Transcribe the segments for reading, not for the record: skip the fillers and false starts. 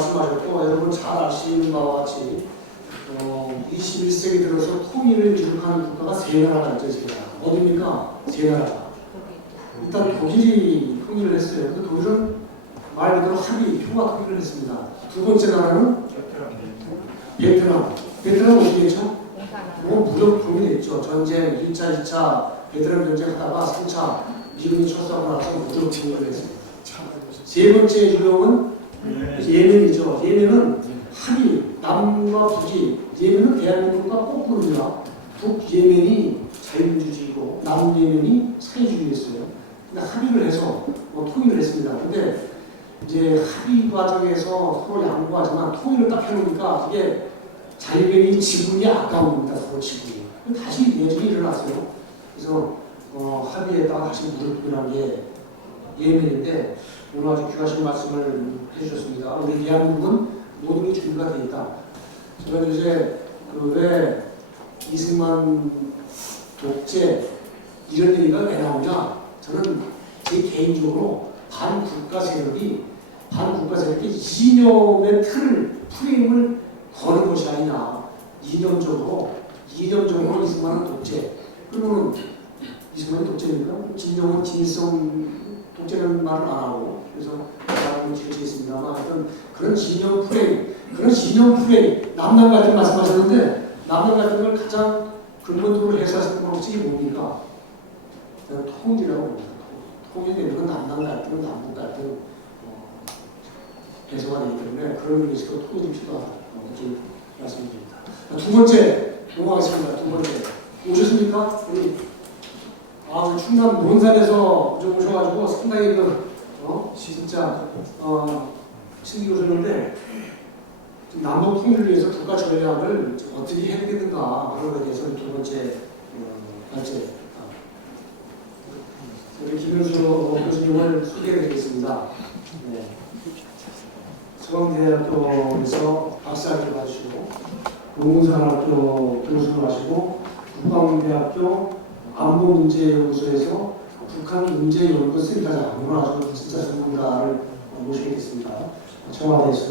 말씀하셨고 여러분 잘 아시는 바와 같이 21세기 들어서 통일을 이룩하는 국가가 세 나라가 있죠. 세 나라. 어디입니까? 세 나라. 일단 독일이 통일을 했어요. 근데 독일은 말 그대로 합의, 평화 통일을 했습니다. 두 번째 나라는 베트남. 베트남 어떻게 했죠? 무력 통일했죠. 전쟁 1차, 2차 베트남 전쟁하다가 3차 미국이 철수하고 나서 무력 통일을 했습니다. 세 번째 유형은 예멘이죠. 예멘은 합의, 남과 북이, 예멘은 대한민국과 거꾸로입니다. 북예멘이 자유민주주의고 남예멘이 사회주의였어요. 근데 합의를 해서 통일을 했습니다. 근데 이제 합의 과정에서 서로 양보하지만 통일을 딱 해놓으니까 이게 자유민이 지분이 아까운 겁니다. 서로 지분이. 다시 내전이 일어났어요. 그래서 합의에다가 다시 무릎 꿇는 게 예멘인데 오늘 아주 귀하신 말씀을 해주셨습니다. 우리 대한민국은 모든 게 준비가 되어 있다. 제가 요새 왜 이승만 독재 이런 얘기가 왜 나오냐? 저는 제 개인적으로 반국가 세력이 이념의 프레임을 거는 것이 아니냐. 이념적으로 이승만은 독재. 그러면 이승만은 독재입니까? 진정은 김일성 독재라는 말을 안 하고 그래서 여러분이 제시했습니다만 하여튼 그런 이념 프레임 남남 갈등 말씀하셨는데 남남 갈등을 가장 근본적으로 해소하시는 방법이 뭡니까? 저는 통일이라고 봅니다. 통일되는 건 남남 갈등, 남북 갈등 해소가 되기 때문에 그런 의미에서 통일이 필요하다. 이렇게 말씀드립니다. 두 번째 넘어가겠습니다. 두 번째 오셨습니까? 우리 충남 논산에서 오셔가지고 상당히 진짜 신기 오셨는데 남북 통일을 위해서 국가 전략을 어떻게 해야 되겠는가 그런 것에 대해서 두 번째 우리 김현수 교수님을 소개해드리겠습니다. 네. 서강대학교에서 박사학위를 받으시고 농산학교 교수를 하시고 국방대학교 안보문제연구소에서 북한문제연구센터장 오늘 아주 진짜 전문가를 모시겠습니다. 청와대에서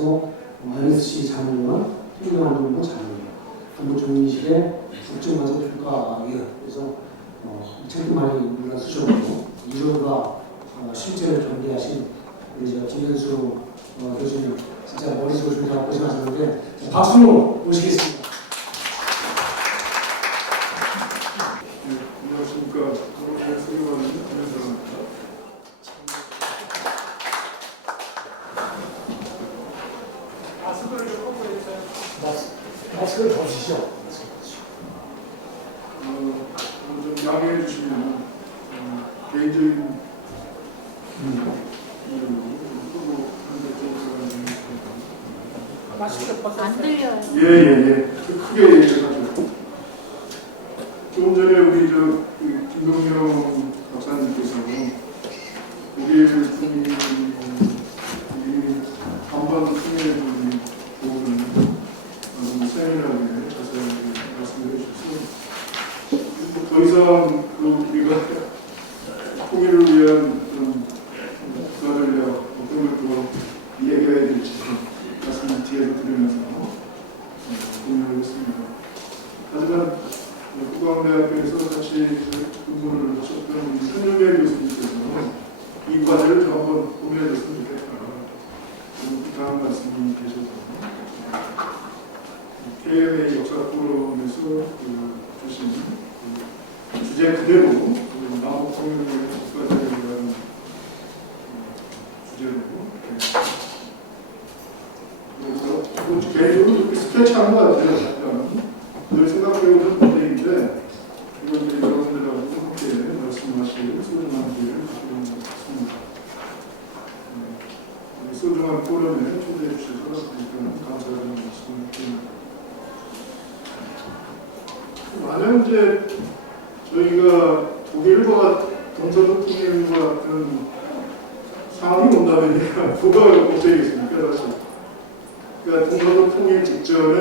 NSC 자문위원, 행정안전부 자문위원, 안보총리실의 국정안전평가위원 그래서 책도 많이 우리가 쓰셨고 이론과 실제를 경계하신 우리 김현수 교수님 진짜 머릿속을 준비하고 고생하셨는데 박수로 모시겠습니다. 안녕하십니까. 소개받는 김현수입니다. 마스크를 벗으시죠. 좀 양해해 주시면 개인적인 안 들려요. 예. 크게 얘기해가지고 조금 전에 우리 김동영 박사님께서 우리 분이 한반 통일에 도움을 세미나에 자세히 말씀해 주셔서 더 이상 우리가 통일을 위한 국가 전략 어떤 걸 얘기해야 될지 말씀을 뒤에서 드리면서 고민을 했습니다. 하지만 국방대학교에서 같이 근무를 하셨던 우리 손영배 교수님께서 이 과제를 좀 한번 고민해줬으면 좋겠다. 부탁한 말씀이 계셔서 KMA 역사 포럼에서 주신 주제 그대로 남북 통일의 국가전략이라는 주제로 개인적으로 스케치한 것 같아요. 늘 생각해오던 문제인데 이건 이제 여러분들하고 함께 말씀하실 소중한 기회를 가지고 있습니다. 소중한 포럼에 초대해 주셔서 감사하다는 말씀을 드립니다. 만약 이제 저희가 독일과 동서독 통일과 같은 상황이 온다면 뭐가 걱정이겠습니까? 사실. 그러니까 동서독 통일 직전에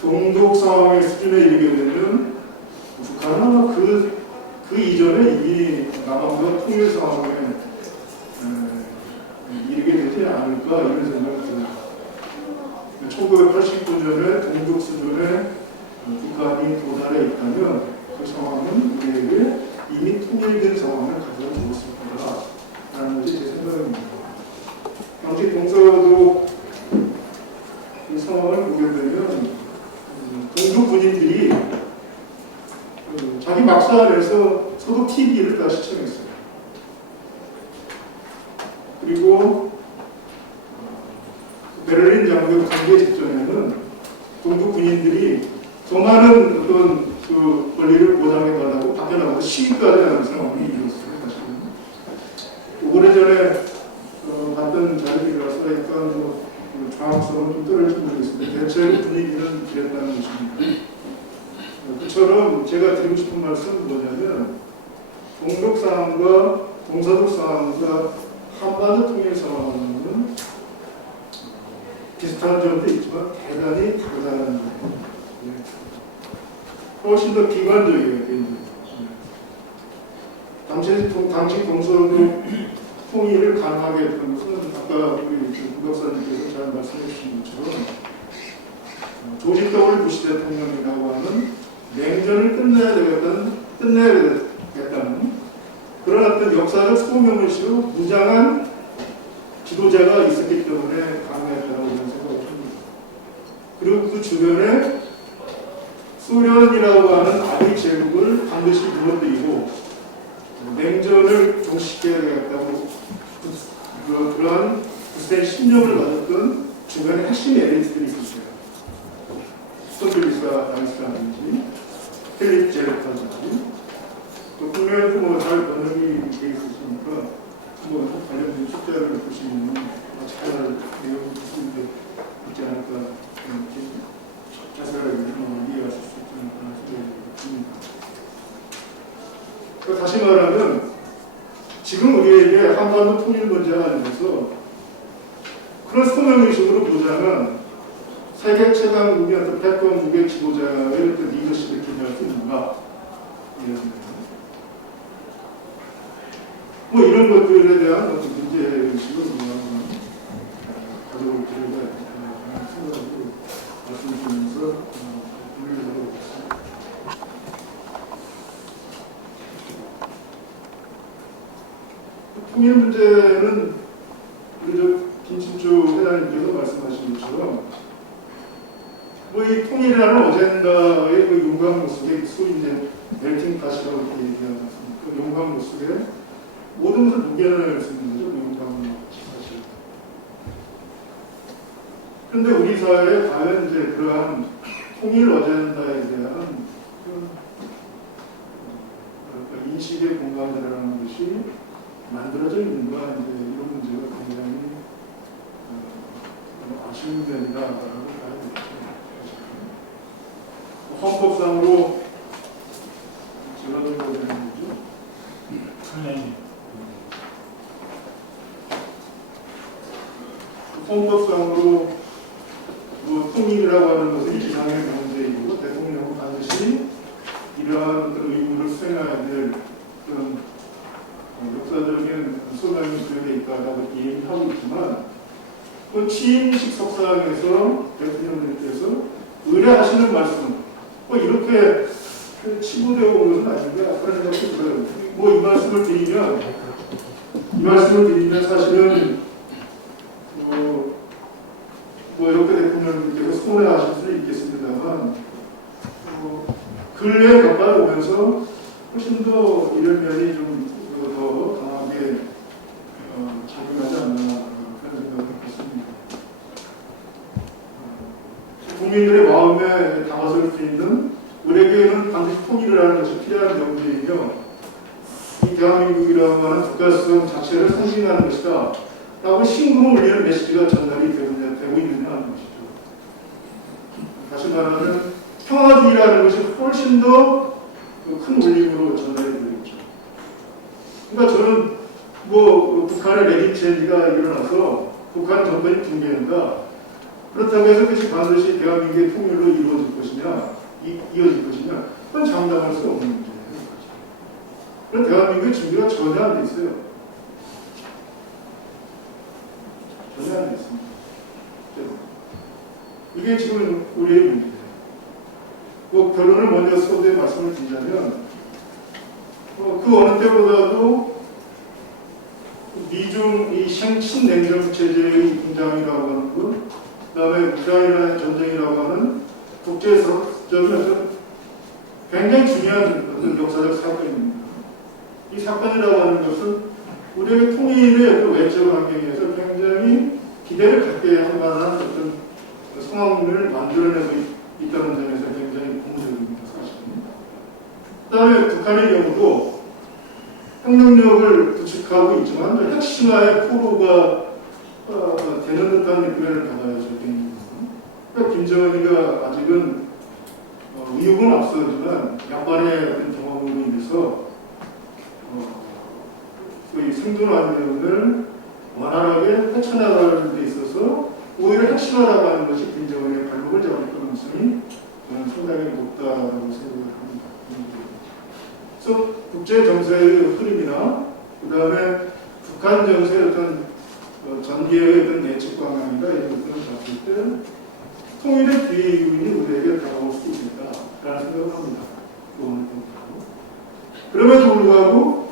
동독 상황의 수준에 이르게 되면 북한은 아마 그 이전에 이미 남한과 통일 상황에 이르게 되지 않을까 이런 생각이 듭니다. 1989년에 동독 수준의 북한이 도달해 있다면 그 상황은 우리에게 이미 통일된 상황을 가져다 주었을 거다라는 것이 제 생각입니다. 당시 동서도 이 상황을 보게 되면 동독 군인들이 자기 막사 안에서 소독 TV를 다 시청했어요. 그리고 베를린 장벽 붕괴 직전에는 동독 군인들이 더 많은 어떤 그 권리를 보장해달라고 밖에 나가서 시위까지 하는 상황이 이루어졌어요. 사실은 오래전에 봤던 자료이라서 약간 뭐 정확성은 좀 떨어질지 모르겠습니다. 대체로 분위기는 그랬다는 것입니다. 그처럼 제가 드리고 싶은 말씀은 뭐냐면 동독 상황과 동서독 상황과 한반도 통일 상황은 비슷한 점도 있지만 대단히 다르다는 거예요. 훨씬 더 비관적이에요. 당시 동서독 통일을 가능하게 했던 것은 아까 우리 부덕사님께서 잘 말씀해 주신 것처럼 조지 더블유 부시 대통령이라고 하는 냉전을 끝내야 되겠다는 그런 어떤 역사적 소명의식으로 무장한 지도자가 있었기 때문에 가능했다고 저는 생각합니다. 그리고 그 주변에 소련이라고 하는 아비 제국을 반드시 무너뜨리고 냉전을 종식해야 되겠다고 그러한 굳센 신념을 가졌던 주변의 핵심 엘리트들이 있었어요. 스톤필리사 나이스라든지 필립 제레타든지 또 국내에도 뭐잘 번역이 되어 있었으니까 뭐 관련된 숙자를 보시면 잘 내용이 있지 않을까 자세하게 이해하실 수 있지 않을까 생각이 듭니다. 다시 말하면 지금 우리에게 한반도 통일 문제가 아니면서 그런 소명의식으로 보자면 세계 최강국의 어떤 패권국의 지도자의 어떤 리더십을 기대할 수 있는가 뭐 이런 것들에 대한 어떤 문제의식을 가져올 필요가 있다는 생각으로 말씀드리면서 분류를 하고 있습니다. 통일 문제는 우리 김진주 회장님께서 말씀하신 것처럼 뭐 이 통일이라는 어젠다의 그 용광로 속에 소위 이제 멜팅 팟이라고 이렇게 얘기하지 않습니까? 그 용광로 속에 모든 것을 녹여낼 수 있는 거죠. 용광로 사실. 그런데 우리 사회에 과연 이제 그러한 통일 어젠다에 대한 인식의 공간이라는 것이 만들어져 있는가 이제 이런 문제가 굉장히 아쉬운 면이다라고 봐야 되겠죠. 헌법상으로 제가 좀 보는 거죠. 헌법상으로 뭐 통일이라고 하는 것은 기상의 문제이고 대통령은 반드시 이러한 어떤 의무를 수행해야 될 그런 역사적인 소명이 수행되어 있다라고 얘기하고 있지만 그 취임식 석상에서 대통령님께서 의뢰하시는 말씀은 뭐 이렇게 치부되어 온 것은 아닌데 그런 생각이 들어요. 뭐 이 말씀을 드리면 사실은 뭐 이렇게 대통령님께서 손해하실 수 있겠습니다만 근래에 가까이 오면서 훨씬 더 이런 면이 좀 더 강하게 작용하지 않나 그런 생각을 했습니다. 국민들의 마음에 다가설 수 있는 우리에게는 반드시 통일이라는 것이 필요한 명제이며 이 대한민국이라고 하는 국가성 자체를 상징하는 것이다 라고 신금을 울리는 메시지가 전달이 되고 있느냐 하는 것이죠. 다시 말하면 평화주의라는 것이 훨씬 더 큰 울림으로 전달이 되고 있죠. 그러니까 저는 뭐 북한의 레짐 체인지가 일어나서 북한 정권이 붕괴한다. 그렇다고 해서 그것이 반드시 대한민국의 통일로 이루어질 것이냐 그건 장담할 수 없는 문제예요. 그런 대한민국의 준비가 전혀 안 돼 있어요. 전혀 안 돼 있습니다. 이게 지금 우리의 문제예요. 뭐 결론을 먼저 서두에 말씀을 드리자면 그 어느 때보다도 미중 이 신냉전 체제의 등장이라고 하는 것, 그다음에 우크라이나 전쟁이라고 하는 국제적인 어떤 굉장히 중요한 어떤 역사적 사건입니다. 이 사건이라고 하는 것은 우리의 통일의 어떤 외적 환경에서 굉장히 기대를 갖게 할 만한 어떤 상황을 만들어내고 있다는 점에서 굉장히 고무적입니다. 사실입니다. 그 다음에 북한의 경우도 핵능력을 구축하고 있지만 핵심화의 포로가 되는 듯한 느낌을 받아야죠. 그러니까 김정은이가 아직은 의욕은 앞서지만 약간의 어떤 경험으로 인해서 소위 생존 환경을 원활하게 헤쳐나가는 데 있어서 오히려 핵심화라고 하는 것이 김정은의 발목을 잡을 가능성이 저는 상당히 높다고 생각을 합니다. 그래서 국제 정세의 흐름이나 그 다음에 북한 정세의 어떤 전개의 어떤 예측 방향이나 이런 것들을 봤을 때 통일의 기회 요인이 우리에게 다가올 수 있겠다라는 생각을 합니다. 그럼에도 불구하고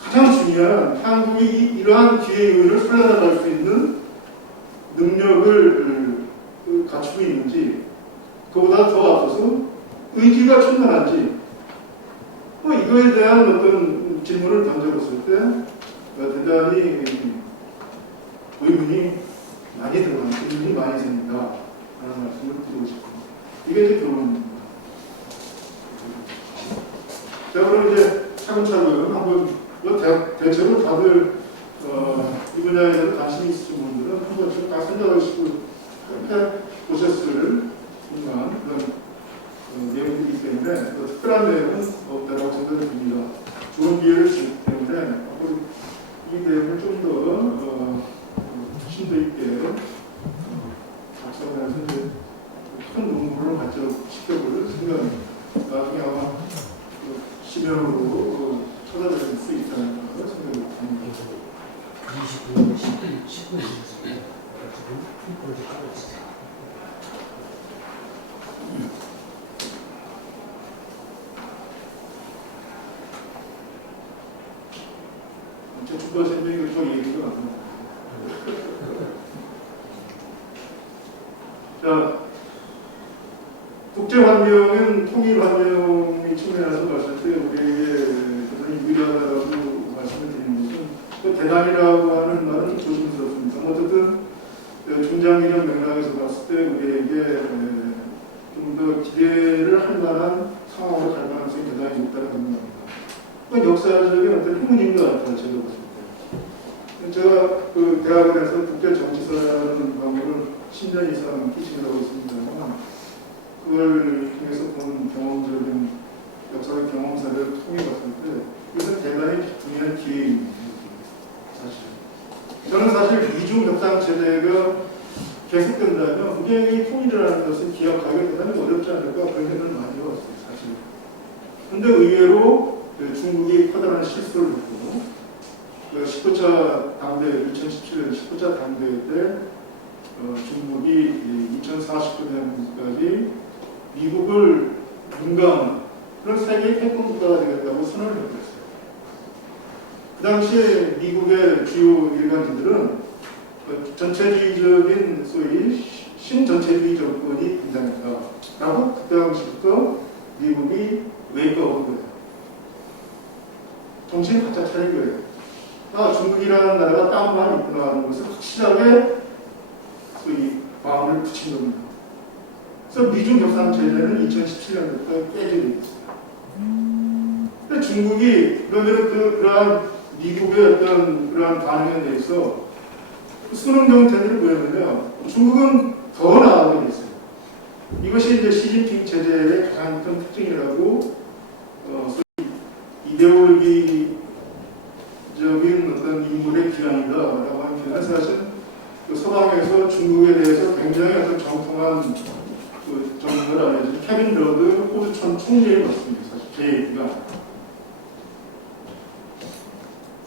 가장 중요한 한국이 이러한 기회 요인을 살려나갈 수 있는 능력을 갖추고 있는지, 그보다 더 앞서서 의지가 충만한지, 이거에 대한 어떤 질문을 던져봤을 때 대단히 의문이 많이 들어갑니다. 의문이 많이 생긴다라는 말씀을 드리고 싶습니다. 이게 이제 결론입니다. 자, 그럼 이제 차근차근 한번 대체로 다들 이 분야에 대해서 관심이 있으신 분들은 한 번씩 다 생각하시고 보셨을 만한 그런 내용이기 때문에 특별한 내용은 없다고 생각을 듭니다. 좋은 기회를 주기 때문에 이 내용을 좀 더 심도 있게 작성해서 큰 논문으로 시켜볼 생각입니다. 나중에 아마 시면으로 찾아낼 수 있지 않을까 생각을 합니다. 20분, 10분 있었어요. 그래서 하고 있어요. 제 주가 선생님이 저 얘기가 안 나와요. 자, 국제 환경은 통일 환경의 측면에서 봤을 때 우리에게 대단히 유리하다고 말씀을 드리는 것은 또 대단이라고 하는 말은 조심스럽습니다. 어쨌든 중장기적 맥락에서 봤을 때 우리에게 좀 더 기대를 할 만한 상황으로 갈 가능성이 대단히 높다고 생각합니다. 역사적인 어떤 행운인 것 같아요. 제가 봤을 때. 제가 그 대학원에서 국제 정치사라는 과목을 10년 이상 티칭을 하고 있습니다만 그걸 통해서 본 경험적인 역사적 경험사를 통해 봤을 때 이것은 대단히 중요한 기회입니다. 사실. 저는 사실 미중 협상 체제가 계속된다면 우리에게 통일이라는 것을 기억하기가 대단히 어렵지 않을까 그런 생각을 많이 해봤어요. 사실. 근데 의외로 중국이 커다란 실수를 했고 19차 당대 2017년 19차 당대 때 중국이 2049년까지 미국을 능가하는 그런 세계 패권 국가가 되겠다고 선언을 했어요. 그 당시에 미국의 주요 일간지들은 전체주의적인 소위 신전체주의 정권이 등장했다라고 그때 당시부터 미국이 웨이크업한 거예요. 정신을 바짝 차린 거예요. 중국이라는 나라가 땅만 있구나 하는 것을 확실하게 소위 마음을 붙인 겁니다. 그래서 미중 협상 체제는 2017년부터 깨지게 됐어요. 근데 중국이 그러면 그러한 미국의 어떤 그러한 반응에 대해서 수능 정책을 보였는데요. 중국은 더 나아가게 됐어요. 이것이 이제 시진핑 체제의 가장 큰 특징이라고 소위 이데올기적인 어떤 인물의 기량이다라고 하는 표현은 사실 서방에서 중국에 대해서 굉장히 어떤 정통한 정부를 알려진 케빈 러드 호주 총리의 것입니다. 사실 제 얘기가.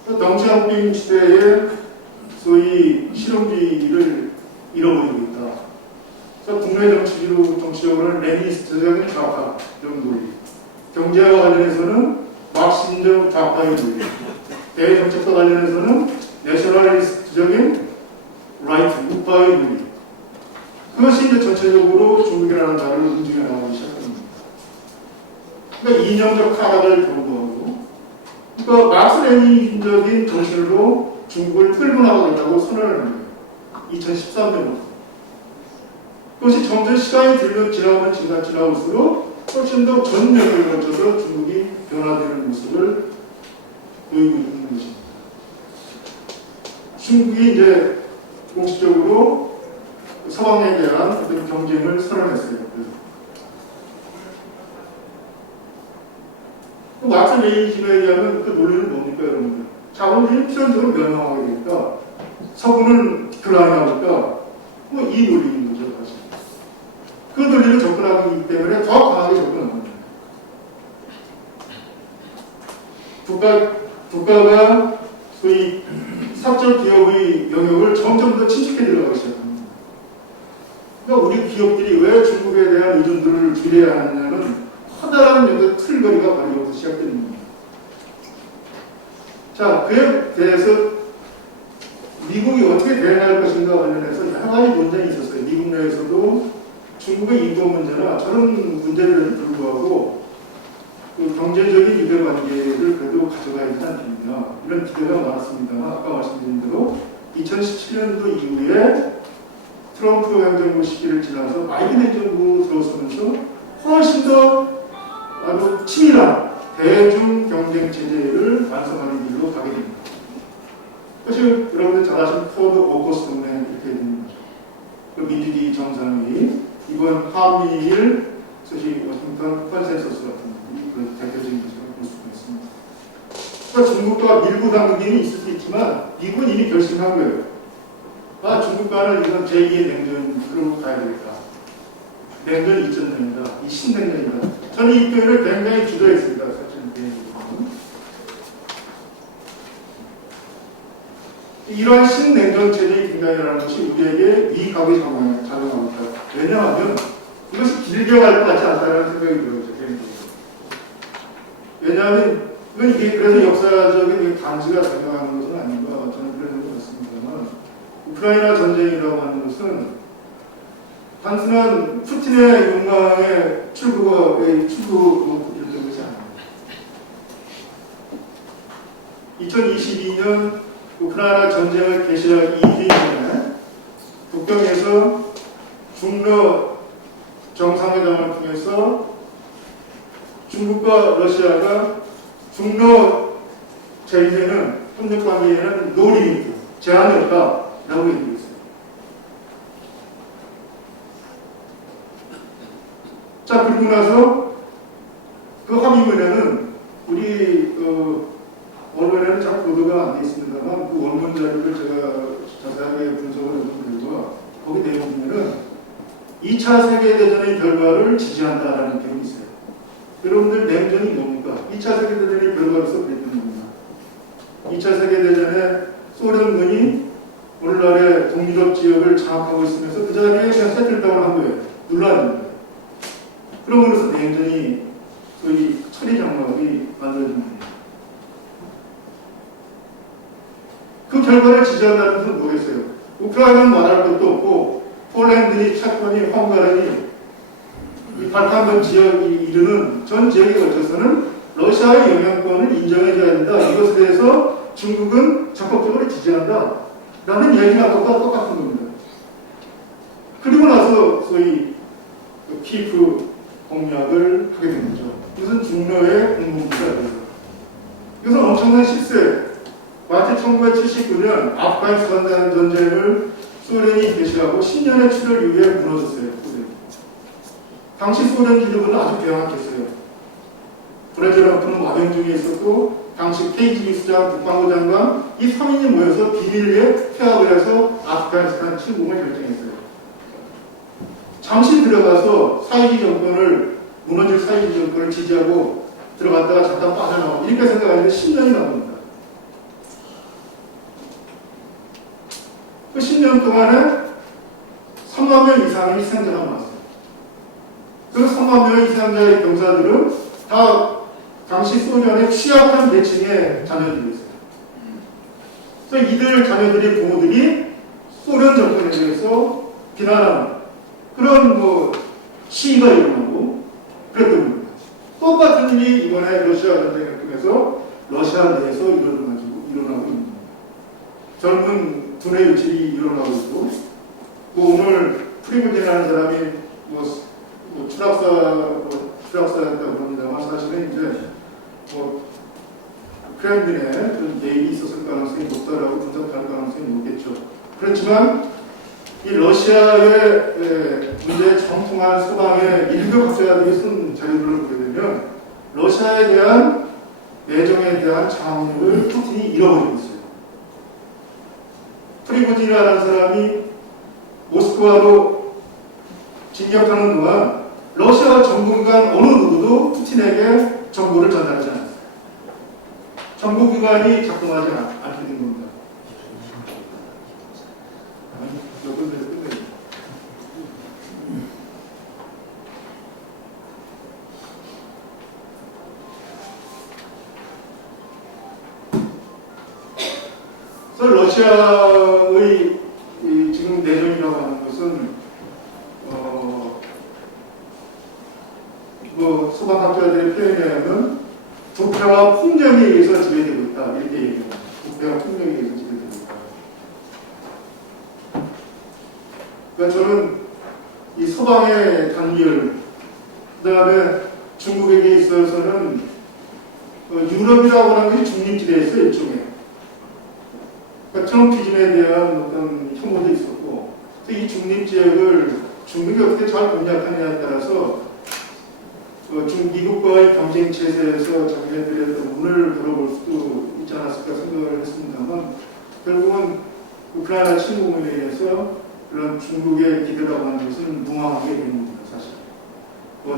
덩치앙핑 시대에 소위 실용주의를 잃어버리고 있다. 그래서 국내 공식적으로는 레니니스트적인 좌파 논리, 경제와 관련해서는 막신적 좌파의 논리, 대정책과 관련해서는 내셔널리스트적인 라이트, 우파의 논리. 그것이 이제 전체적으로 중국이라는 나라를 움직여 나가기 시작합니다. 그러니까 이념적 하락을 경고하고, 그러니까 막스 레닌적인 정신으로 중국을 끌고 나가겠다고 선언을 합니다. 2013년부터. 그것이 점점 시간이 지나올수록 훨씬 더 전면을 거쳐서 중국이 변화되는 모습을 보이고 있는 것입니다. 중국이 이제 공식적으로 서방에 대한 어떤 경쟁을 선언했어요. 막스 레니즘에 의하면 그 논리는 뭡니까, 여러분들? 자본주의는 필연적으로 멸망하게 되니까 서구는 디클라인하니까 뭐 이 논리인 거죠, 사실. 그 논리를 접근하기 때문에 더 강하게 접근합니다. 국가가 소위 사적 기업의 영역을 점점 더 침식해 들어가기 시작합니다. 그러니까 우리 기업들이 왜 중국에 대한 의존도를 줄여야 하느냐는 커다란 틀거리가 바로 여기서 시작되는 겁니다. 자, 그에 대해서 미국이 어떻게 대응할 것인가 관련해서 여러 가지 논쟁이 있었어요. 미국 내에서도 중국의 인도 문제나 저런 문제들에도 불구하고 그 경제적인 유대관계를 그래도 가져가야 되지 않겠느냐 이런 기대가 많았습니다만 아까 말씀드린 대로 2017년도 이후에 트럼프 행정부 시기를 지나서 바이든 행정부 들어서면서 훨씬 더 아주 치밀한 대중 경쟁 체제를 완성하는 길로 가게 됩니다. 사실 여러분들 잘 아시는 포드 오커스 동맹 이렇게 되는 거죠. 그 민주주의 정상회의 이번 한미일 소위 워싱턴 컨센서스 같은 그 대표적인 것으로 볼 수가 있습니다. 그러니까 중국과 밀고 당기는 있을 수 있지만 미국은 이미 결심한 거예요. 아, 중국과는 이건 제2의 냉전으로 가야 되겠다. 냉전 2000년이다. 이 신냉전이다. 저는 이 표현을 굉장히 주저했습니다. 사실은 개인적으로. 이러한 신냉전 체제의 등장이라는 것이 우리에게 미각이 작용합니다. 왜냐하면 이것이 길게 갈 것 같지 않다는 생각이 들어요. 개인적으로. 왜냐하면 이건 이게 그래서 역사적인 간지가 작용하는 것은 아닌가 저는 그런 생각이 있습니다만 우크라이나 전쟁이라고 하는 것은 단순한 푸틴의 욕망의 출구 이런 것이 아닙니다. 2022년 우크라이나 전쟁을 개시하기 2주 전에 북경에서 중러 정상회담을 통해서 중국과 러시아가 중러 제재는 협력 관계에는 노 리미트, 제한이 없다라고 얘기했어요. 자, 그리고 나서 그 합의문에는 우리 언론에는 잘 보도가 안 돼 있습니다만 그 원문 자료를 제가 자세하게 분석을 해본 결과 거기 내용 보면은 2차 세계대전의 결과를 지지한다라는 내용이 있어요. 여러분들 냉전이 뭡니까? 2차 세계대전의 결과로서 그랬던 겁니다. 2차 세계대전에 소련군이 오늘날의 동유럽 지역을 장악하고 있으면서 그 자리에 그냥 세틀다운을 한 거예요. 눌러야 그러면서 냉전이 소위 처리 장막이 만들어진 겁니다. 그 결과를 지지한다는 것은 뭐겠어요? 우크라이나는 말할 것도 없고 폴란드니 체코니 헝가리니 이 발칸 지역이 이르는 전 지역에 걸쳐서는 러시아의 영향권을 인정해줘야 된다. 이것에 대해서 중국은 적극적으로 지지한다. 라는 얘기가 아까와 똑같은 겁니다. 그리고 나서 소위 키프 공약을 하게 된 거죠. 이것은 중러의 공동체가 되죠. 이것은 엄청난 실수예요. 마치 1979년 아프가니스탄 전쟁을 소련이 개시하고 10년의 출혈 이후에 무너졌어요. 소련이. 당시 소련 기득권은 아주 명확했어요. 브레즈네프는 와병 중에 있었고 당시 KGB 수장, 국방부 장관 이 3인이 모여서 비밀리에 퇴학을 해서 아프가니스탄 침공을 결정했어요. 잠시 들어가서 사이비 정권을 무너질 사이비 정권을 지지하고 들어갔다가 잠깐 빠져나오고 이렇게 생각하는데 10년이 남습니다. 그 10년 동안에 3만 명 이상이 희생자가 나왔어요. 그 3만 명의 이상자의 병사들은 다 당시 소련의 취약한 계층의 자녀들이었어요. 그래서 이들 자녀들의 부모들이 소련 정권에 대해서 비난하는 그런 시위가 일어나고 그랬던 겁니다. 똑같은 일이 이번에 러시아 전쟁을 통해서 러시아 내에서 일어나고 있는 겁니다. 젊은 두뇌 유출이 일어나고 있고, 오늘 프리고진이라는 사람이 추락사였다고 합니다만 사실은 이제 크렘린에 그런 예의가 있었을 가능성이 높다라고 분석할 가능성이 높겠죠. 그렇지만 이 러시아의 문제에 정통한 서방의 일부 학자들이 쓴 자료들을 보게 되면 러시아에 대한 내정에 대한 장악력을 푸틴이 잃어버리고 있어요. 프리고진이라는 사람이 모스크바로 진격하는 동안 러시아 정부기관 어느 누구도 푸틴에게 정보를 전달하지 않았어요. 정보기관이 작동하지 않게 된 겁니다. 그래서 러시아의 지금 내정이라고 하는 것은 서방학자들의 표현에 의하면 부패와 폭력에 의해서 지배되고 있다 이렇게 얘기합니다. 부패와 폭력에 의해서 지배되고 있다. 그러니까 저는 이 서방의 단결, 그 다음에 중국에게 있어서는 유럽이라고 하는 것이 중립지대였어요, 일종의. 그러니까 트럼프 기준에 대한 어떤 혐오도 있었고, 이 중립지역을 중국이 어떻게 잘 공략하느냐에 따라서 미국과의 경쟁 체제에서 자기네들의 문을 열어볼 수도 있지 않았을까 생각을 했습니다만, 결국은 우크라이나 침공에 의해서 그런 중국의 기대라고 하는 것은 무망하게 된 겁니다, 사실.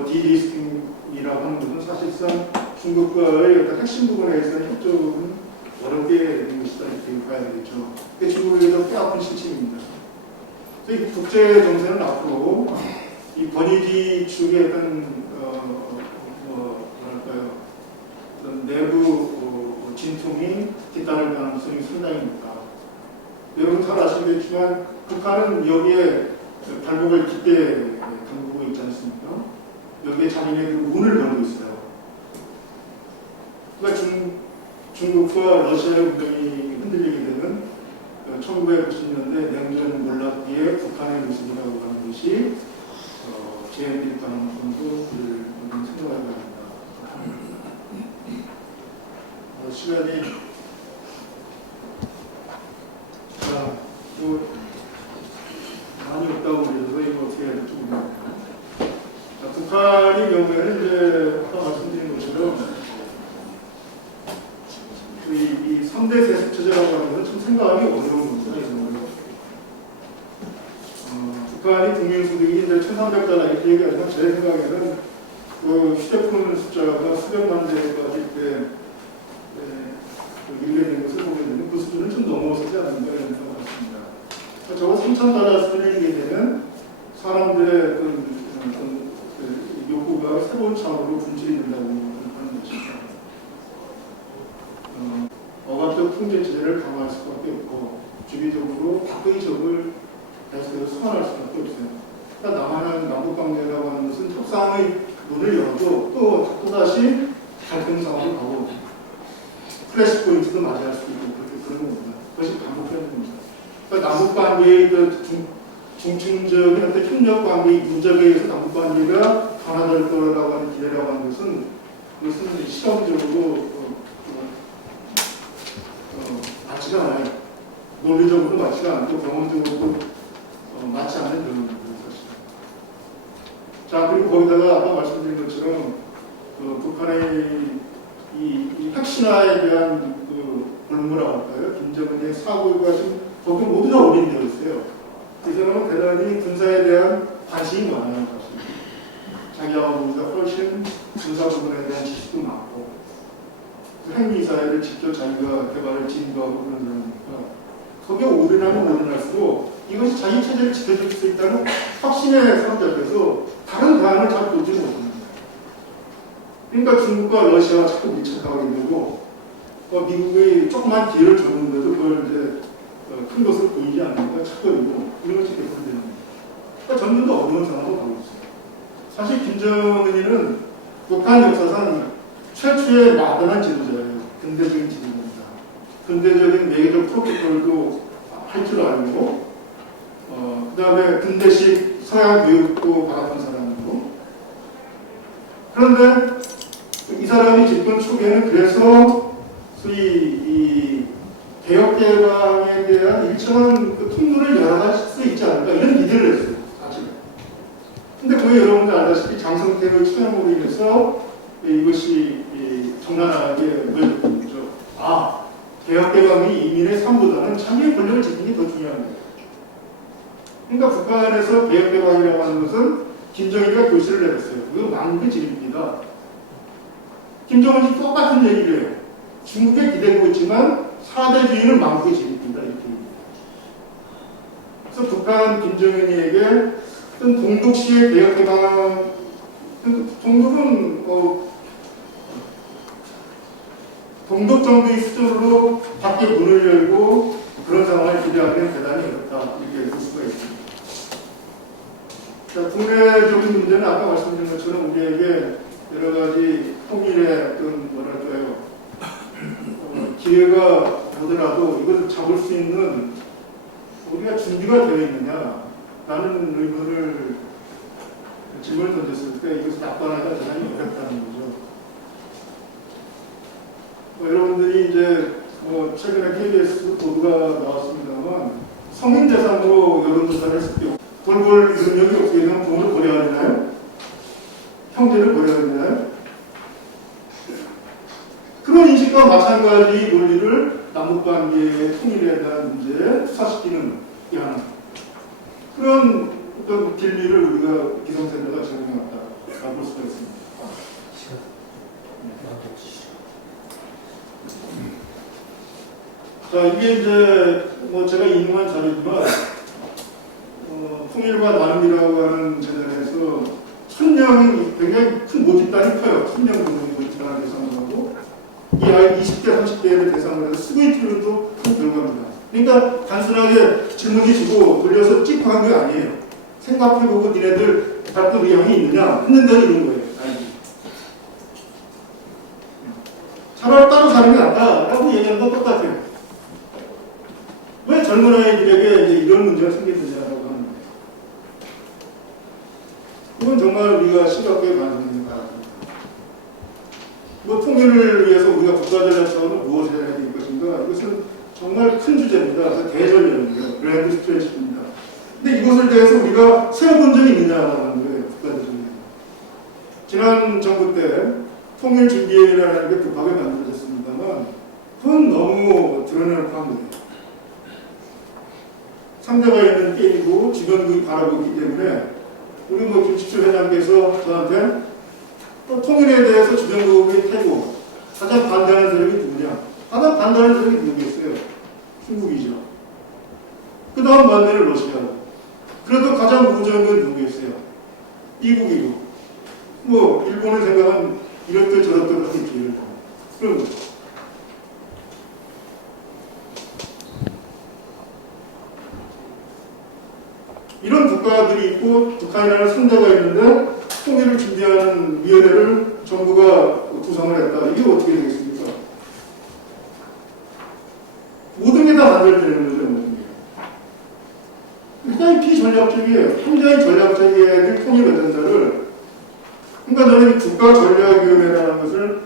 디리스팅이라고 하는 것은 사실상 중국과의 어떤 핵심 부분에 있어서 협조는 어렵게 된 것이다 이렇게 봐야 되겠죠. 그게 중국에도 꽤 아픈 실체입니다. 그래서 이 국제 정세는 앞으로 이 권위주의 축의 어떤 뭐랄까요, 어떤 내부 진통이 뒤따를 가능성이 상당히 높다. 여러분 잘 아시겠지만 북한은 여기에 발목을 깊게 담그고 있지 않습니까? 여기에 자기네들 문을 열고 있어요. 그러니까 중국과 러시아의 운명이 흔들리게 되는 1990년대 냉전 몰락 뒤에 북한의 모습이라고 하는 것이 재현될 가능성도 생각해야 합니다. 시간이 많이 없다고 그래서 이거 어떻게 해야 될지 모르겠네요. 북한의 경우에는 이제 아까 말씀드린 것처럼 이 3대 세습체제라고 하는 건 참 생각하기 어려운 겁니다. 북한이 국민소득이 이제 1,300달러 이렇게 얘기하지만 제 생각에는 휴대폰 숫자가 수백만 대까지 밀려있는 것을 보게 되면 그 수준은 좀 넘어서지 않는가 이런 생각을 했습니다. 저거 3,000달러 수준이 되면 사람들의 어떤 욕구가 새로운 차원으로 분출이 된다고 하는 것입니다. 억압적 통제체제를 강화할 수밖에 없고 주기적으로 박근혜적을 계속해서 소환할 수밖에 없어요. 그러니까 남한은 남북관계라고 하는 것은 협상의 문을 열어도 또다시 갈등 상황으로 가고 플래시 포인트도 맞이할 수 있고 그런 겁니다. 그것이 반복되는 겁니다. 그러니까 남북관계의 중층적인 어떤 협력관계의 누적에 의해서 남북관계가 변화될 거라고 하는 기대라고 하는 것은 그것은 시험적으로 맞지가 않아요. 논리적으로 맞지가 않고 경험적으로도 맞지 않는 그런 사실. 자, 그리고 거기다가 아까 말씀드린 것처럼 북한의 이 핵신화에 대한 볼모라고 할까요? 김정은의 사고가 지금 거기 모두 다 올인되어 있어요. 이 사람은 대단히 군사에 대한 관심이 많아요. 사실. 자기와 우리가 훨씬 군사 부분에 대한 지식도 많고 핵미사일을 직접 자기가 개발을 진거하고 그런 사람이니까 거기에 올인하면 올인할수록 이것이 자기 체제를 지켜줄 수 있다는 확신에 사로잡혀서 다른 대안을 잘 보지 못합니다. 그러니까 중국과 러시아가 자꾸 밀착하게 되고 미국의 조그만 기회를 줬는데도 그걸 이제 큰 것을 보이지 않으니까 착각이고 이런 것이 계속되는 겁니다. 그러니까 점점 더 어려운 상황으로 가고 있어요. 사실 김정은이는 북한 역사상 최초의 마땅한 지도자예요. 근대적인 지도자입니다. 근대적인 외교적 프로토콜도 할 줄 알고 그 다음에 근대식 서양 교육도 받았던 사람이고 그런데 이 사람이 집권 초기에는 그래서 소위 이 개혁개방에 대한 일정한 그 통로를 열어갈 수 있지 않을까 이런 기대를 했어요. 사실. 근데 그게 여러분들 알다시피 장성택의 처형으로 인해서 이것이 정난하게 보여졌던 거죠. 아, 개혁개방이 이민의 삶보다는 자기의 권력을 지키는 게 더 중요한 거예요. 그러니까 북한에서 개혁개방이라고 하는 것은 김정일이가 교시를 내렸어요. 그거 망부지입니다. 김정은이 똑같은 얘기를 해요. 중국에 기대고 있지만 사대주의는 망부지입니다. 이렇게 얘기해요. 그래서 북한 김정은이에게 어떤 동독시의 개혁개방, 동독은 동독 정도의 수준으로 밖에 문을 열고 그런 상황을 기대하기는 대단히 어렵다. 이렇게 볼 수가 있습니다. 자, 국내적인 문제는 아까 말씀드린 것처럼 우리에게 여러 가지 통일의 어떤 뭐랄까요 기회가 오더라도 이것을 잡을 수 있는 우리가 준비가 되어 있느냐 라는 의문을 질문을 던졌을 때 이것을 답변하기가 대단히 어렵다는 거죠. 여러분들이 이제 최근에 KBS 보도가 나왔습니다만 성인 대상으로 여론조사를 했을 때 돌볼 능력이 없게 되면 부모를 버려야 되나요? 형제를 버려야 되나요? 그런 인식과 마찬가지 논리를 남북관계의 통일에 대한 문제에 투사시키는 그런 어떤 길리를 우리가 기성세대가 제공해왔다라고 볼 수가 있습니다. 자, 이게 이제 제가 인용한 자료지만 통일과 나눔이라고 하는 제단에서 1000명이 굉장히 큰 모집단이 커요. 1000명 정도의 모집단을 대상으로 하고 이 아이 20대, 30대를 대상으로 해서 스구이트로도 큰 결과입니다. 그러니까 단순하게 질문지 주고 돌려서 찍고 한 게 아니에요. 생각해보고 니네들 발표 의향이 있느냐 했는데 이런 거예요. 차라리 따로 사는 게 낫다라고 얘기하는 건 똑같아요. 왜 젊은 아이들에게 이제 이런 문제가 생기느냐라고 하는 거예요. 이건 정말 우리가 심각하게 반성해야 바랍니다. 통일을 위해서 우리가 국가전략 차원으로 무엇을 해야 될 것인가? 이것은 정말 큰 주제입니다. 그래서 대전략입니다. 그랜드 스트레치입니다. 근데 이것을 대해서 우리가 세워본 적이 있느냐라고 하는 거예요. 국가전략. 지난 정부 때 통일준비회의라는 게 급하게 만들어졌습니다만 그건 너무 드러내놓고 한 거예요. 상대가 있는 게임이고 주변국이 바라보고 있기 때문에 우리 김치철 회장께서 저한테 통일에 대해서 주변국의 태고 가장 반대하는 사람이 누구냐? 가장 반대하는 사람이 누구겠어요? 중국이죠. 그 다음 반대는 러시아고. 그래도 가장 우호적인 건 누구겠어요? 미국이고. 일본을 생각하면 이렇듯 저렇듯 하는 기회를 그런 거죠. 이런 국가들이 있고 북한이라는 상대가 있는데 통일을 준비하는 위원회를 정부가 구성을 했다. 이게 어떻게 되겠습니까? 모든 게 다 만들어지는 거죠. 모든 게. 일단 비전략적이에요. 현재의 전략적이어야 될 통일 어젠다를 그러니까 저는 국가전략위원회라는 것을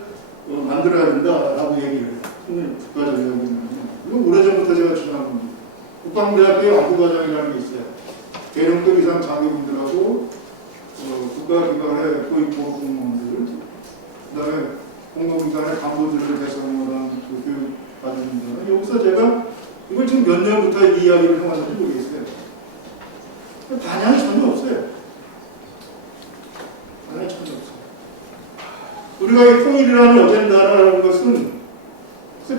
만들어야 된다라고 얘기를 해요. 국가전략위원회. 이거 오래전부터 제가 주장한 겁니다. 국방대학교의 안보과정이라는 게 있어요. 대령급 이상 장교분들하고 국가기관의 고위급 공무원들, 그 다음에 공공기관의 간부들을 대상으로 한 교육 받습니다. 여기서 제가 이걸 지금 몇 년부터 이 이야기를 해왔는지 모르겠어요. 반향이 전혀 없어요. 반향이 전혀 없어요. 우리가 이 통일이라는 어젠다라는 것은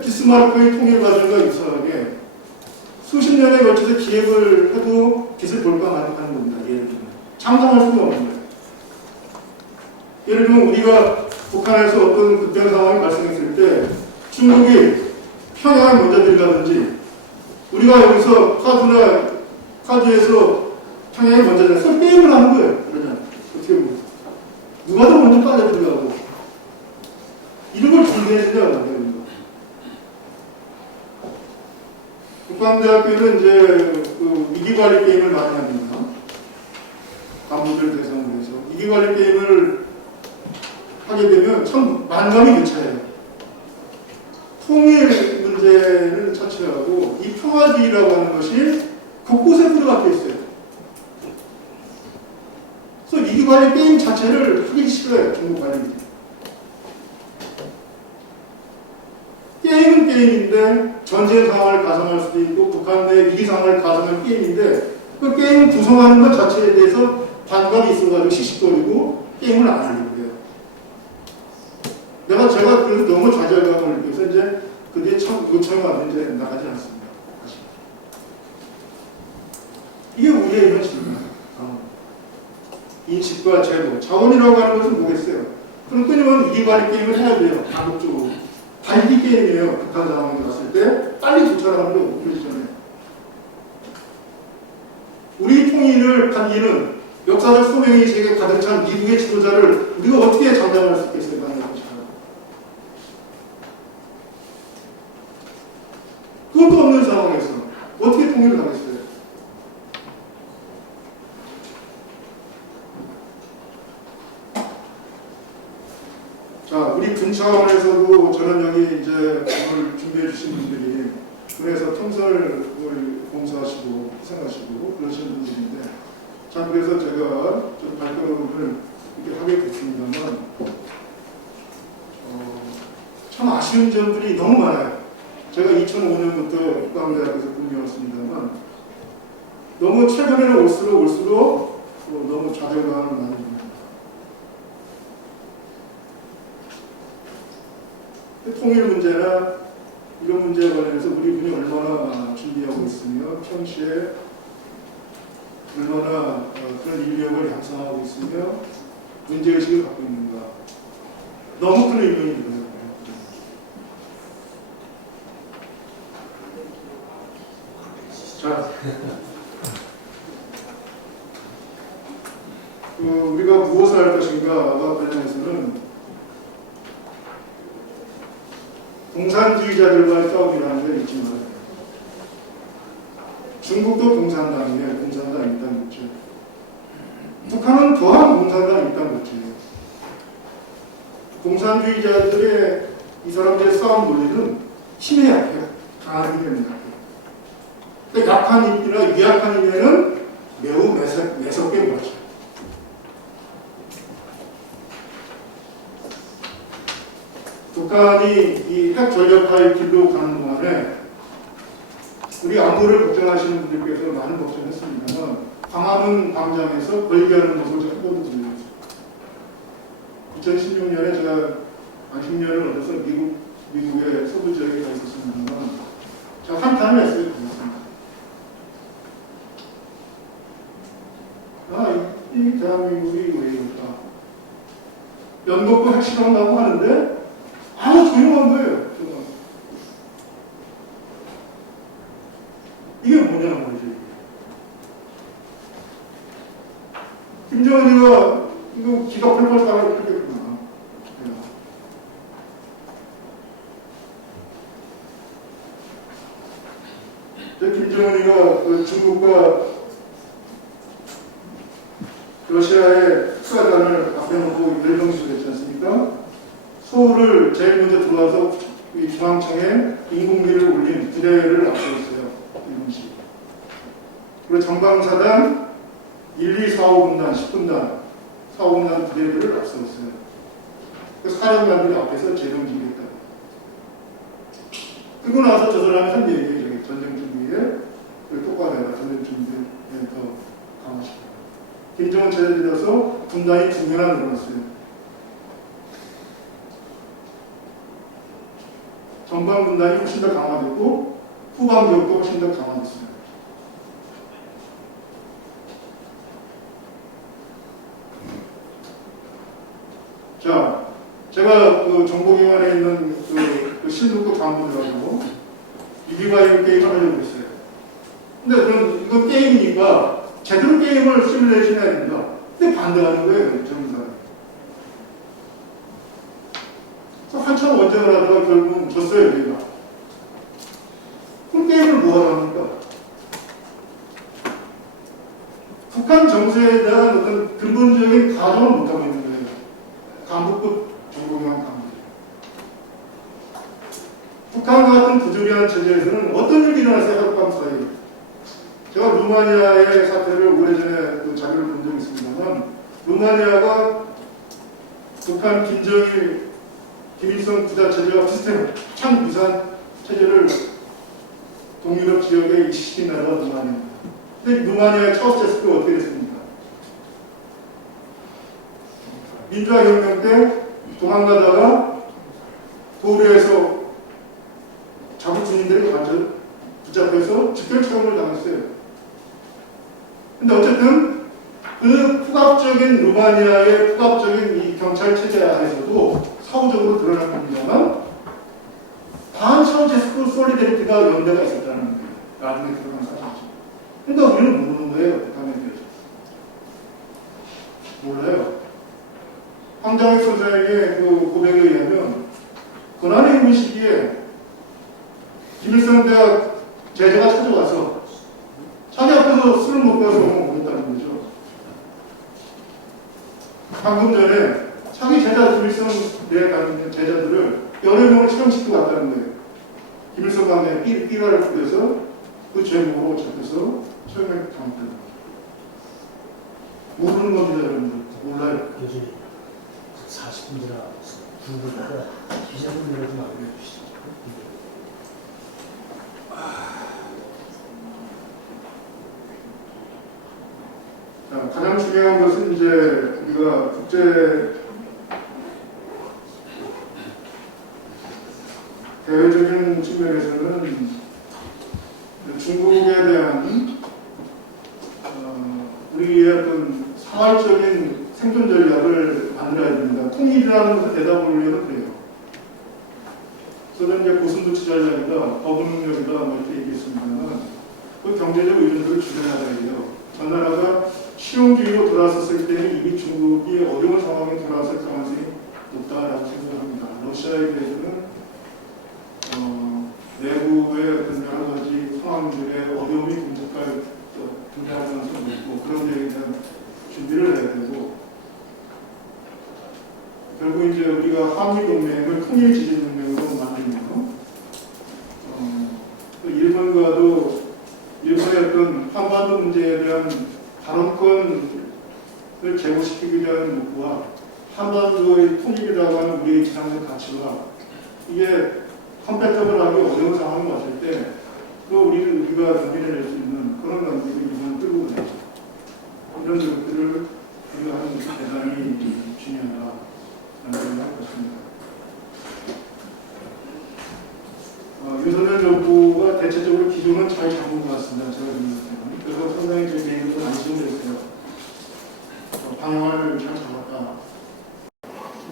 비스마르크의 통일 과정과 유사하게 수십 수십 년에 걸쳐서 기획을 해도 빛을 볼까 하는 겁니다. 예를 들면 장담할 수가 없는 거예요. 예를 들면 우리가 북한에서 어떤 급변 상황이 발생했을 때 중국이 평양에 먼저 들어가든지 우리가 여기서 파주에서 평양에 먼저 들어가서 게임을 하는 거예요. 그러냐 어떻게 보면 누가 더 먼저 빨려 들어가고 이런 걸 준비해주냐고 합니다. 북한대학교는 이제 그 위기관리 게임을 많이 합니다. 간부들 대상으로 해서 위기관리 게임을 하게 되면 참 만감이 교차해요. 통일 문제를 차치하고 이 평화주의라고 하는 것이 곳곳에 들어박혀 있어요. 그래서 위기관리 게임 자체를 하기 싫어요. 중국 관리들이. 게임은 게임인데 전쟁 상황을 가상할 수도 있고 북한 내 위기 상황을 가상할 게임인데 그 게임을 구성하는 것 자체에 대해서 반감이 있어가지고 씩씩거리고 게임을 안 하려고 해요. 제가 그래서 너무 좌절감을 느껴서 이제 그 뒤에 요청이 왔는데 이제 나가지 않습니다. 다시. 이게 우리의 현실입니다. 인식과 제도, 자원이라고 하는 것은 뭐겠어요? 그럼 끊임없는 위기관리 게임을 해야 돼요. 반복적으로. 달기 게임이에요. 극한 상황이 왔을 때 빨리 조처하는 게 오기 전에. 우리 통일을 반기는 역사적 소명이 세계 가득 찬 미국의 지도자를 우리가 어떻게 장담할 수 있겠어요? 그것도 없는 상황에서 어떻게 통일을 하겠어요? 자, 우리 군 차원에서도 저는 여기 이제 오늘 준비해 주신 분들이 군에서 평생을 봉사하시고 희생하시고 그러시는 분들인데 참 그래서 제가 좀 발표를 이렇게 하게 됐습니다만 참 아쉬운 점들이 너무 많아요. 제가 2005년부터 국방대학에서 근무했습니다만 너무 최근에는 올수록 너무 좌절감을 많이 줍니다. 통일 문제나 이런 문제에 관해서 우리 군이 얼마나 준비하고 있으며 평시에 얼마나 그런 인력을 양성하고 있으며 문제의식을 갖고 있는가 너무 큰 의문이 들어요. 자, 우리가 무엇을 할 것인가와 관련해서는 공산주의자들과의 싸움이라는 게 있지만 중국도 공산당이에요. 공산당이 있다는 거죠. 북한은 더한 공산당이 있다는 거죠. 공산주의자들의 이 사람들의 싸움 논리는 힘에 약해요. 강하기 때문에 약해요. 약한 힘이나 미약한 힘에는 매우 매섭게 몰아쳐요. 북한이 이 핵 전력화의 길로 가는 동안에 우리 안보를 걱정하시는 분들께서 많은 걱정했습니다만 광화문 광장에서 걸기하는 모습을 제가 한 번도 들려줬어요. 2016년에 제가 10년을 얻어서 미국의 서부 지역에 가 있었습니다만 제가 한탄을 했어요. 이 대한민국이 왜 이럴까? 연극도 핵실험하고 하는데 아주 조용한 거예요. 이게 뭐냐는 거지. 김정은이가 이거 기가 펄펄 따라 이렇게 했구나. 김정은이가 그 중국과 러시아의 수사단을 앞에 놓고 열병식을 했지 않습니까? 서울을 제일 먼저 들어와서 이 중앙청에 인공기를 올린 부대를 앞세웠어요. 열병식. 그리고 정방사단 1, 2, 4, 5군단, 10군단, 4, 5군단 부대들을 앞세웠어요. 그 사령관들이 앞에서 재병식을 했다. 그러고 나서 저 사람이 한 얘기예요. 저기 전쟁 준비에 똑바로 해라. 전쟁 준비에 더 강화시켜. 김정은 체제에 들어서 군단이 2개나 늘어났어요. 전방 군단이 훨씬 더 강화됐고 후방 지역도 훨씬 더 강화됐어요. 제가 그 정보기관에 있는 그 신동국 장군들하고 이기바이오 게임을 하려고 했어요. 근데 그럼 이거 게임이니까 제대로 게임을 시뮬레이션 해야 된다. 근데 반대하는 거예요, 전문사가. 그래서 한참 원정을 하다가 결국 졌어요, 우리가. 그럼 게임을 뭐하러 합니까? 북한 정세에 대한 어떤 근본적인 가정을 못하고 있는 거예요. 간부급 정보기관 간부. 북한 같은 부조리한 체제에서는 어떤 일이 일어났어요, 하룻밤 사이에. 제가 루마니아의 사태를 오래전에 그 자료를 본 적이 있습니다만, 루마니아가 북한 김정일, 김일성 부자체제와 비슷해요. 참 비슷한 체제를 동유럽 지역에 이식시킨 나라가 루마니아. 근데 루마니아의 차우세스크가 어떻게 됐습니까? 민주화혁명 때 도망가다가 도로에서 자국 주민들이 붙잡혀서 직결 처형을 당했어요. 근데 어쨌든 그 폭압적인 루마니아의 폭압적인 이 경찰 체제 안에서도 사후적으로 드러난 겁니다만 반차우세스크 솔리데리티가 연대가 있었다는 거예요. 나중에 드러난 사실이죠. 근데 우리는 모르는 거예요. 북한에 대해서. 몰라요. 황장혁 선생의 그 고백에 의하면 고난의 있는 시기에 김일성 대학 제자가 찾아와서 자기 앞에서 술을 먹고 와서 먹었다는 거죠. 방금 전에 자기 제자 김일성 대학 다니는 제자들을 여러 명을 체험시키고 왔다는 거예요. 김일성 강에 삐라를 뿌려서 그 제목으로 잡혀서 처형을 당했다는 거죠. 모르는 겁니다, 여러분들. 몰라요. 요즘 40분이나 부분보다 기자분들을 좀 알려주시죠. 자, 가장 중요한 것은 이제 우리가 국제 대외적인 측면에서는 중국에 대한 우리의 어떤 사활적인 생존 전략을 만들어야 됩니다. 통일이라는 것을 내다보려면 그래요. 저는 이제 고순도치 전략이다, 거부능력이다, 뭐 이렇게 얘기했습니다만, 그 경제적 의존도를 줄여나가야 돼요. 전 나라가 실용주의로 돌아섰을 때는 이미 중국이 어려운 상황에 돌아설 가능성이 높다라고 생각합니다. 러시아에 대해서는 내부의 어떤 여러 가지 상황들의 어려움이 등장할 가능성이 있고 그런 데에 대한 준비를 해야 되고 결국 이제 우리가 한미 동맹을 통일 지지 동맹으로 만들면 또 일본과도 일본의 어떤 한반도 문제에 대한 발언권을 제고시키기 위한 목표와 한반도의 통일이라고 하는 우리의 지상적 가치가 이게 컴패터블하기 어려운 상황이 왔을 때 또 우리가 견디낼 수 있는 그런 관계를 이번 끌고 가야죠. 이런 것들을 우리가 하는 것이 대단히 중요하다라는 생각을 했습니다. 윤석열 정부가 대체적으로 기조는 잘 잡은 것 같습니다. 제가 보는 때는. 그래서 상당히 제 개인적으로 안심을 했어요. 방향을 잘 잡았다.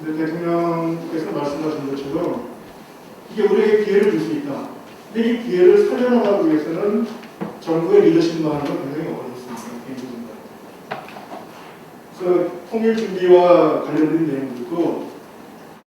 근데 대통령께서 말씀하신 것처럼 이게 우리에게 기회를 줄 수 있다. 근데 이 기회를 살려나가기 위해서는 정부의 리더십만으로는 굉장히 어렵습니다. 개인적으로. 그래서 통일 준비와 관련된 내용도 있고